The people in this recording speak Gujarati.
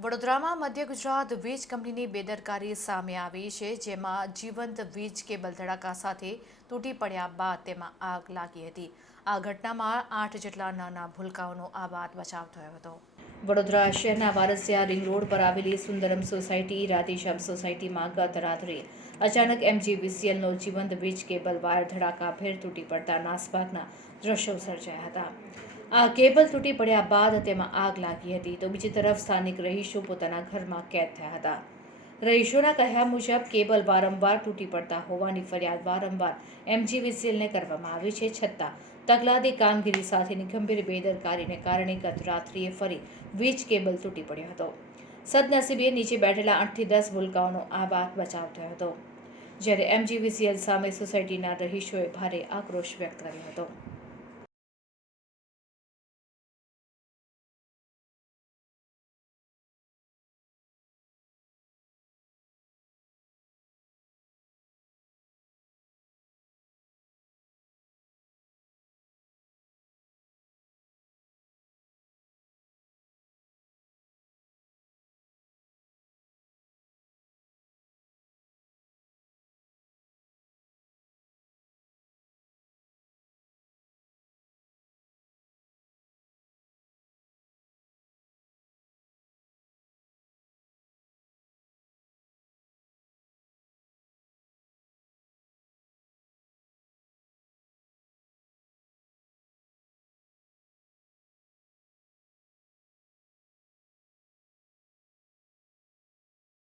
વડોદરામાં મધ્ય ગુજરાત વીજ કંપનીની બેદરકારી સામે આવી છે, જેમાં જીવંત વીજ કેબલ ધડાકા સાથે તૂટી પડ્યા બાદ તેમાં આગ લાગી હતી. આ ઘટનામાં આઠ જેટલા નાના ભૂલકાઓનો આ બાદ બચાવ થયો હતો. વડોદરા શહેરના વારસિયા રિંગ રોડ પર આવેલી સુંદરમ સોસાયટી, રાધેશ્યામ સોસાયટીમાં ગત રાત્રે અચાનક એમજીવીસીએલનો જીવંત વીજ કેબલ, વાયર ધડાકાભેર તૂટી પડતા નાસભાગના દ્રશ્યો સર્જાયા હતા. આ કેબલ તૂટી પડ્યા બાદ તેમાં આગ લાગી હતી. તો બીજી તરફ સ્થાનિક રહીશો પોતાના ઘરમાં કેદ થયા હતા. રહીશોના કહ્યા મુજબ કેબલ વારંવાર તૂટી પડતા હોવાની ફરિયાદ વારંવાર એમજીવીસીએલને કરવામાં આવી છે. છતાં તકલાદી કામગીરી સાથેની ગંભીર બેદરકારીને કારણે ગત રાત્રિએ ફરી વીજ કેબલ તૂટી પડ્યો હતો. સદનસીબે નીચે બેઠેલા આઠથી દસ ભૂલકાઓનો આ વાત બચાવ થયો હતો. જ્યારે એમજીવીસીએલ સામે સોસાયટીના રહીશોએ ભારે આક્રોશ વ્યક્ત કર્યો હતો.